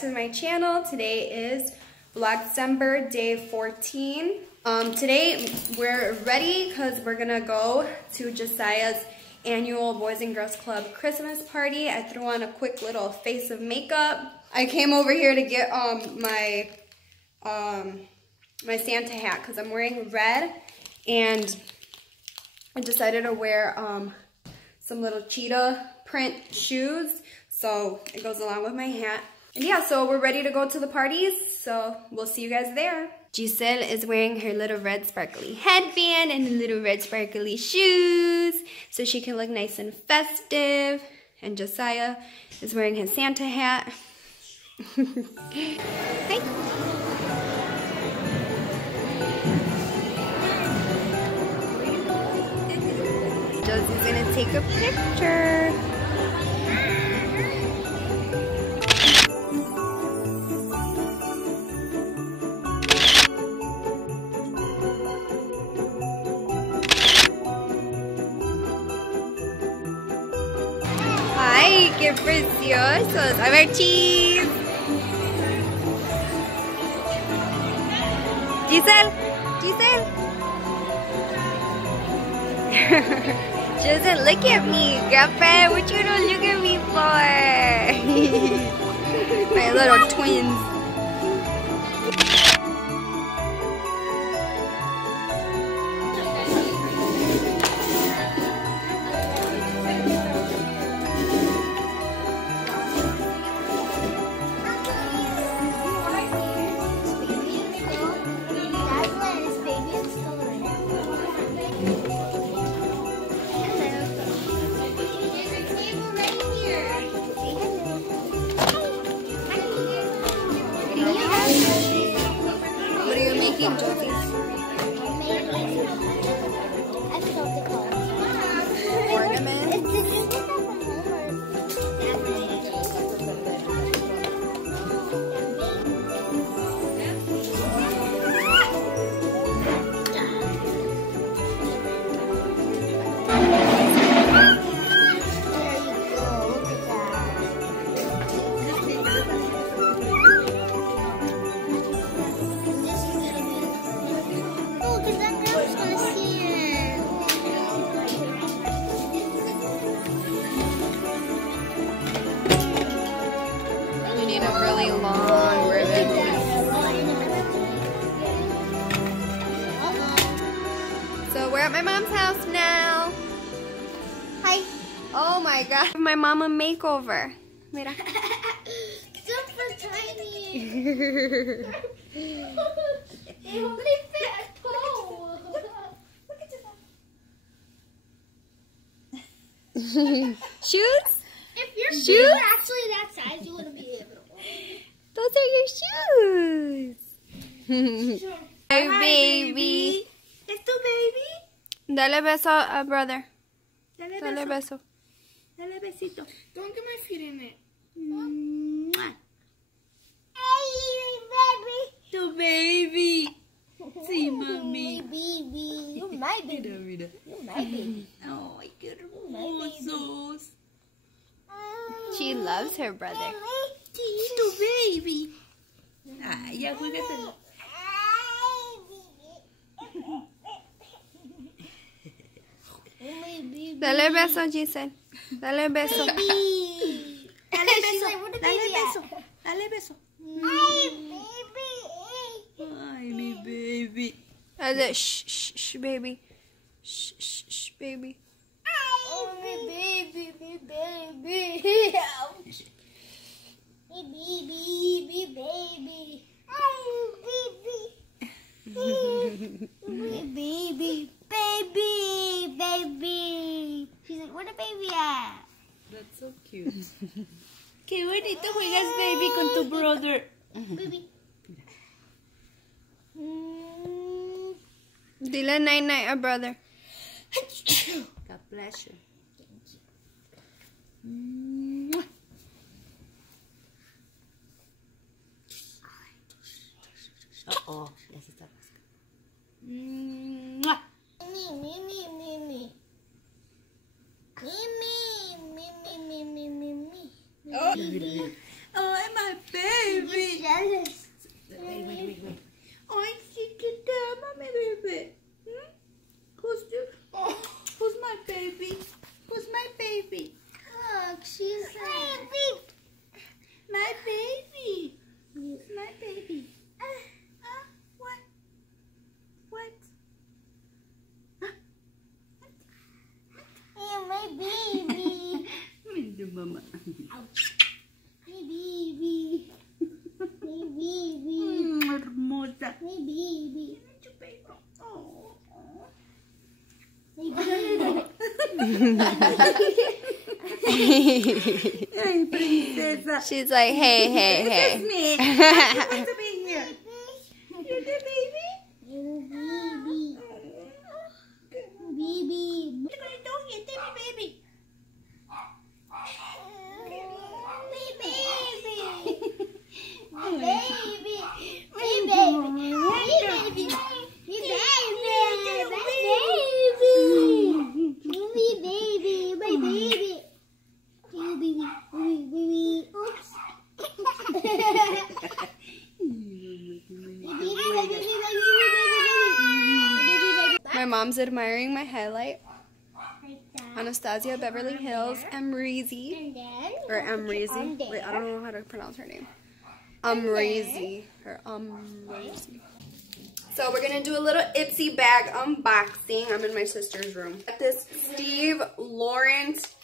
to my channel. Today is Vlogmas day 14. Today we're ready because we're gonna go to Josiah's annual Boys and Girls Club Christmas party. I threw on a quick little face of makeup. I came over here to get my Santa hat because I'm wearing red, and I decided to wear some little cheetah print shoes, so it goes along with my hat. And yeah, so we're ready to go to the parties, so we'll see you guys there. Giselle is wearing her little red sparkly headband and little red sparkly shoes, so she can look nice and festive. And Josiah is wearing his Santa hat. Hi. Josie's gonna take a picture. Ay, qué preciosos. A ver, cheese. Giselle, Giselle. Giselle, look at me, girlfriend. What you don't look at me for? My little twins. Long ribbon. So we're at my mom's house now. Hi. Oh my god. My mom a makeover. Mira. Super tiny. They only fit a toe. Look at Shoes? If your shoes were actually that size, you wouldn't be able to wear it. Those are your shoes. Hey, baby. ¿Es tu baby? Dale beso a brother. Dale beso. Dale besito. Don't get my feet in it. Mwah. Hey, baby. Tu baby. Sí, mami. Baby. You're my baby. Mira. You're my baby. Ay, qué hermosos. She loves her brother. Tu baby. Ay, ya juegas. Dale beso, Giselle. Dale beso. Dale beso. Dale beso. Dale beso. Ay, mi baby. Dale, shh, shh, shh, baby. Shh, shh, shh, baby. Oh, my baby, my baby. My baby, my baby. Oh, baby. My baby, baby, baby. She's like, where the baby at? That's so cute. Qué bonito juegas, baby, con tu brother. Baby. Dile night night a brother. God bless you. Uh-oh, ya se está rascando. Me. Oh, my baby. Ay, princesa. She's like, hey, hey, hey. This is me. I want to be here. You're the baby? Baby. What are you doing here? Tell me, baby. My mom's admiring my highlight. Anastasia Beverly Hills Amrezy. Or Amrezy. Wait, I don't know how to pronounce her name. Amrezy. Her Amrezy. So we're gonna do a little Ipsy bag unboxing. I'm in my sister's room. Got this Steve Laurent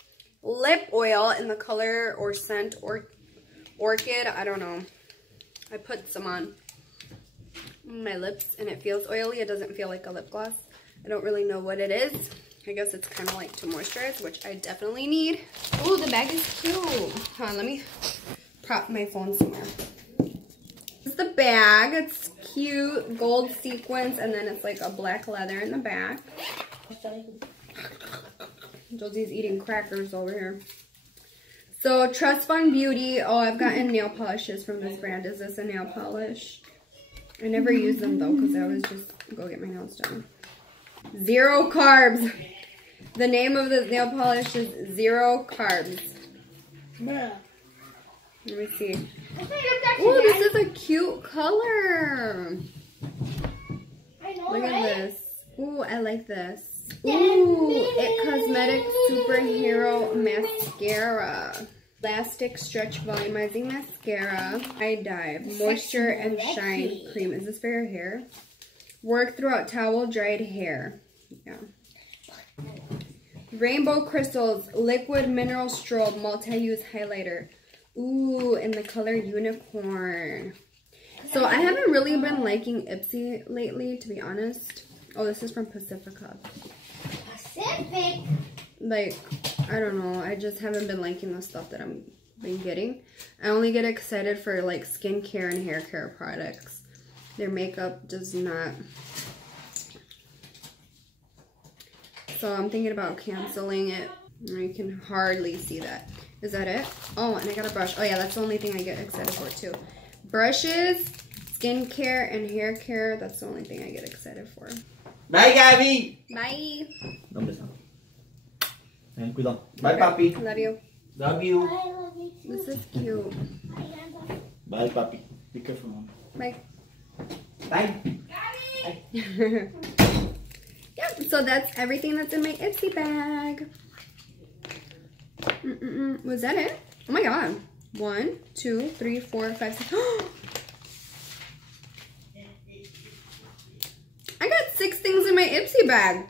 lip oil in the color or scent or orchid. I don't know. I put some on my lips and it feels oily. It doesn't feel like a lip gloss. I don't really know what it is. I guess it's kind of like to moisturize, which I definitely need. Oh, the bag is cute. Hold on, let me prop my phone somewhere. This is the bag. It's cute, gold sequins, and then it's like a black leather in the back. Josie's eating crackers over here. So, Trust Fund Beauty. Oh, I've gotten nail polishes from this brand. Is this a nail polish? I never use them though, because I always just go get my nails done. Zero carbs. The name of the nail polish is Zero Carbs. Let me see. Oh, this is a cute color. Look at this. Ooh, I like this. Ooh, It Cosmetics Superhero Mascara. Elastic Stretch Volumizing Mascara. Eye Dive. Moisture and Shine Cream. Is this for your hair? Work throughout towel, dried hair. Yeah. Rainbow Crystals Liquid Mineral Strobe Multi-Use Highlighter. Ooh, in the color Unicorn. So I haven't really been liking Ipsy lately, to be honest. Oh, this is from Pacifica. Pacific? Like, I don't know. I just haven't been liking the stuff that I'm been getting. I only get excited for like skincare and hair care products. Their makeup does not. So I'm thinking about canceling it. I can hardly see that. Is that it? Oh, and I got a brush. Oh yeah, that's the only thing I get excited for too. Brushes, skincare, and hair care. That's the only thing I get excited for. Bye, Gabby! Bye! Dá um beijão. Ayan, cuidado. Bye, papi. Love you. Love you. I love you too. This is cute. Bye, papi. Be careful, mom. Bye. Bye. Yep, so that's everything that's in my Ipsy bag. Was that it? Oh my god. 1, 2, 3, 4, 5, 6. I got 6 things in my Ipsy bag.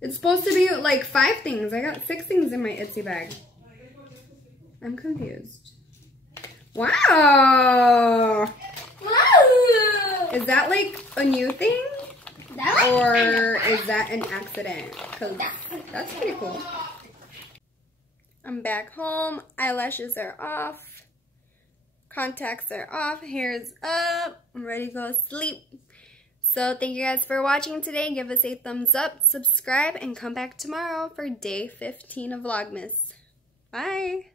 It's supposed to be like 5 things. I got 6 things in my Ipsy bag. I'm confused. Wow. Is that like a new thing? Or is that an accident? Because that's pretty cool. I'm back home. Eyelashes are off. Contacts are off. Hair's up. I'm ready to go to sleep. So thank you guys for watching today. Give us a thumbs up, subscribe, and come back tomorrow for day 15 of Vlogmas. Bye.